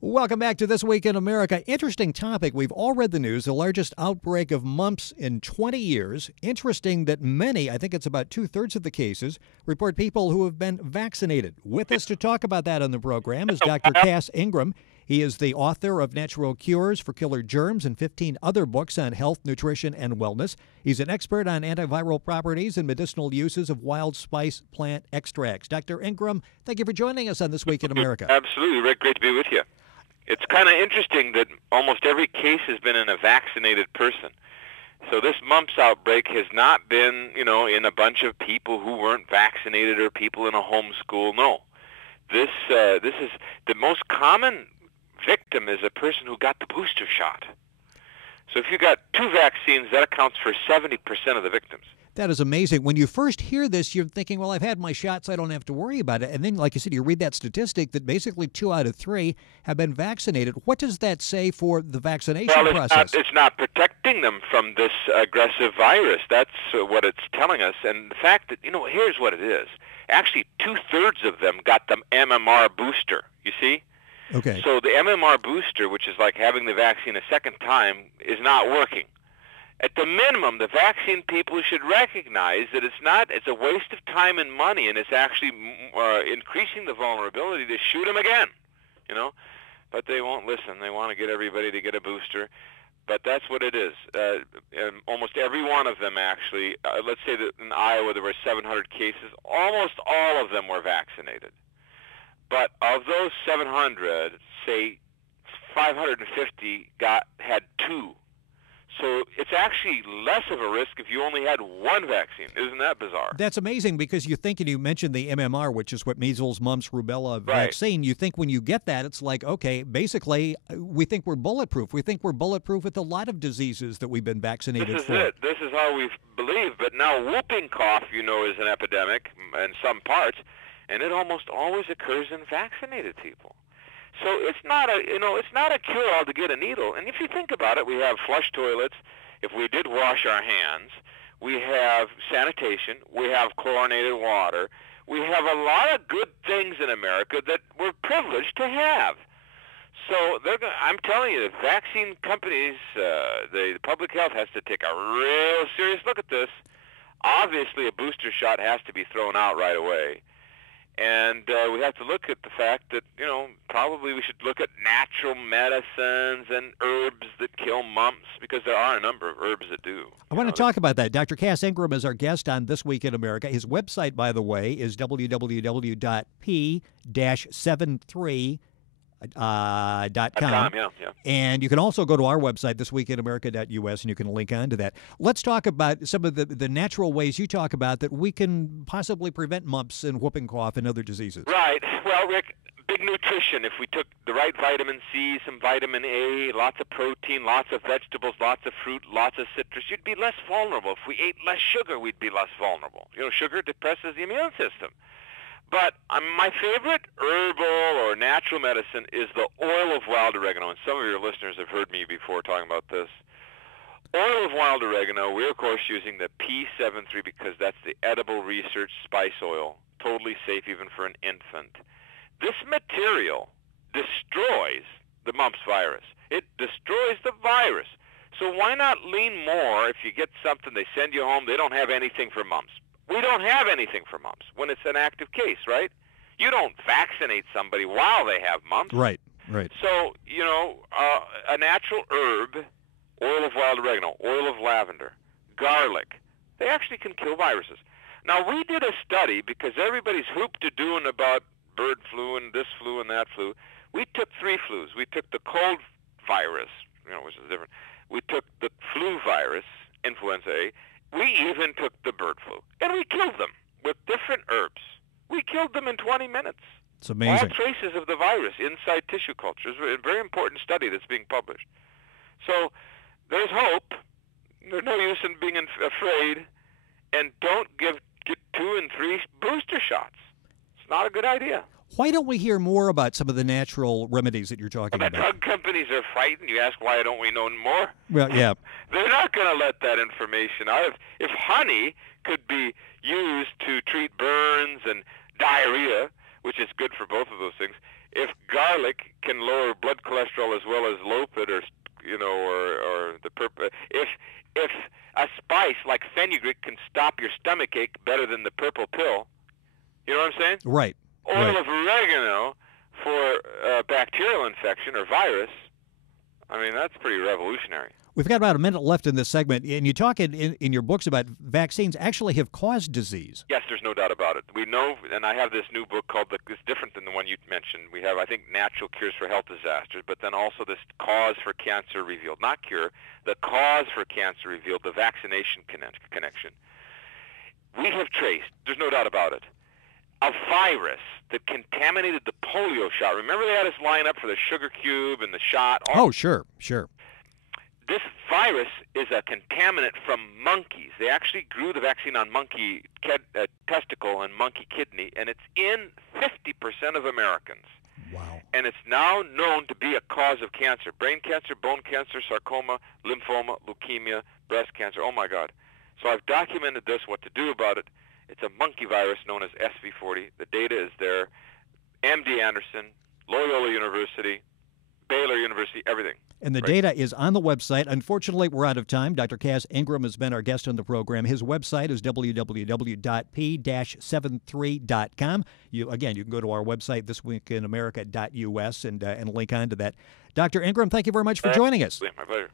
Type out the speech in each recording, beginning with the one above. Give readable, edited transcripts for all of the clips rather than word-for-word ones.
Welcome back to This Week in America. Interesting topic. We've all read the news, the largest outbreak of mumps in 20 years. Interesting that many, I think it's about 2/3 of the cases, report people who have been vaccinated. With us to talk about that on the program is Dr. Cass Ingram. He is the author of Natural Cures for Killer Germs and 15 other books on health, nutrition, and wellness. He's an expert on antiviral properties and medicinal uses of wild spice plant extracts. Dr. Ingram, thank you for joining us on This Week in America. Absolutely, Rick. Great to be with you. It's kind of interesting that almost every case has been in a vaccinated person. So this mumps outbreak has not been, in a bunch of people who weren't vaccinated or people in a homeschool. No. This is the most common victim is a person who got the booster shot. So if you got 2 vaccines, that accounts for 70% of the victims. That is amazing. When you first hear this, you're thinking, well, I've had my shots, I don't have to worry about it. And then, like you said, you read that statistic that basically 2 out of 3 have been vaccinated. What does that say for the vaccination process? It's not protecting them from this aggressive virus. That's what it's telling us. And the fact that, here's what it is. Actually, 2/3 of them got the MMR booster, you see? Okay. So the MMR booster, which is like having the vaccine a second time, is not working. At the minimum, the vaccine people should recognize that it's a waste of time and money, and it's actually increasing the vulnerability to shoot them again, But they won't listen. They want to get everybody to get a booster. But that's what it is. Almost every one of them, actually, let's say that in Iowa there were 700 cases, almost all of them were vaccinated. But of those 700, say 550 had 2. So it's actually less of a risk if you only had 1 vaccine. Isn't that bizarre? That's amazing because you think, and you mentioned the MMR, which is what measles, mumps, rubella vaccine. You think when you get that, it's like, okay, basically, we think we're bulletproof. We think we're bulletproof with a lot of diseases that we've been vaccinated for. This is how we believe. But now whooping cough, is an epidemic in some parts, and it almost always occurs in vaccinated people. So it's not a cure-all to get a needle. And if you think about it, we have flush toilets. If we did wash our hands, we have sanitation. We have chlorinated water. We have a lot of good things in America that we're privileged to have. So I'm telling you, the vaccine companies, the public health has to take a real serious look at this. Obviously, a booster shot has to be thrown out right away. And we have to look at the fact that, probably we should look at natural medicines and herbs that kill mumps, because there are a number of herbs that do. I want to talk about that. Dr. Cass Ingram is our guest on This Week in America. His website, by the way, is www.p-73.com. Yeah. And you can also go to our website, thisweekinamerica.us, and you can link onto that. Let's talk about some of the natural ways you talk about that we can possibly prevent mumps and whooping cough and other diseases. Right. Well, Rick, big nutrition. If we took the right vitamin C, some vitamin A, lots of protein, lots of vegetables, lots of fruit, lots of citrus, you'd be less vulnerable. If we ate less sugar, we'd be less vulnerable. Sugar depresses the immune system. But my favorite herbal or natural medicine is the oil of wild oregano, and some of your listeners have heard me before talking about this. Oil of wild oregano, we're, of course, using the P73 because that's the edible research spice oil, totally safe even for an infant. This material destroys the mumps virus. It destroys the virus. So why not lean more if you get something, they send you home, they don't have anything for mumps. We don't have anything for mumps when it's an active case, right? You don't vaccinate somebody while they have mumps. Right. So, a natural herb, oil of wild oregano, oil of lavender, garlic, they actually can kill viruses. Now, we did a study because everybody's hoop-to-doing about bird flu and this flu and that flu. We took 3 flus. We took the cold virus, which is different. We took the flu virus, influenza A. We even took the bird flu, and we killed them with different herbs. We killed them in 20 minutes. It's amazing. All traces of the virus inside tissue cultures. A very important study that's being published. So there's hope. There's no use in being afraid, and don't get 2 and 3 booster shots. It's not a good idea. Why don't we hear more about some of the natural remedies that you're talking about? The drug companies are frightened. You ask why don't we know more? Well, yeah. They're not going to let that information out. If honey could be used to treat burns and diarrhea, which is good for both of those things, if garlic can lower blood cholesterol as well as lopid, or the purple, if a spice like fenugreek can stop your stomach ache better than the purple pill, you know what I'm saying? Right. Oil of oregano for bacterial infection or virus. I mean, that's pretty revolutionary. We've got about a minute left in this segment, and you talk in your books about vaccines actually have caused disease. Yes, there's no doubt about it. We know, and I have this new book called, it's different than the one you mentioned. We have, I think, Natural Cures for Health Disasters, but then also this Cause for Cancer Revealed. Not cure, the cause for cancer revealed, the vaccination connection. We have traced, there's no doubt about it, a virus that contaminated the polio shot. Remember they had us line up for the sugar cube and the shot? Oh, sure. This virus is a contaminant from monkeys. They actually grew the vaccine on monkey testicle and monkey kidney, and it's in 50% of Americans. Wow. And it's now known to be a cause of cancer. Brain cancer, bone cancer, sarcoma, lymphoma, leukemia, breast cancer. Oh, my God. So I've documented this, what to do about it. It's a monkey virus known as SV40. The data is there. MD Anderson, Loyola University, Baylor University, everything. And the data is on the website. Unfortunately, we're out of time. Dr. Kaz Ingram has been our guest on the program. His website is www.p-73.com. You can go to our website, thisweekinamerica.us, and link on to that. Dr. Ingram, thank you very much for joining us. My pleasure.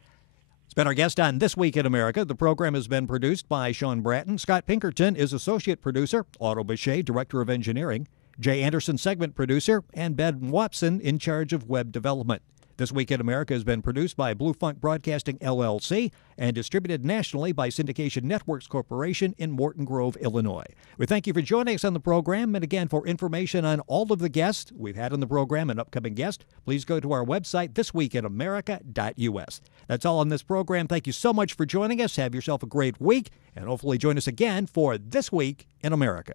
It's been our guest on This Week in America. The program has been produced by Sean Bratton. Scott Pinkerton is associate producer, Otto Bichet, director of engineering, Jay Anderson, segment producer, and Ben Watson in charge of web development. This Week in America has been produced by Blue Funk Broadcasting, LLC, and distributed nationally by Syndication Networks Corporation in Morton Grove, Illinois. We thank you for joining us on the program, and again, for information on all of the guests we've had on the program and upcoming guests, please go to our website, thisweekinamerica.us. That's all on this program. Thank you so much for joining us. Have yourself a great week, and hopefully join us again for This Week in America.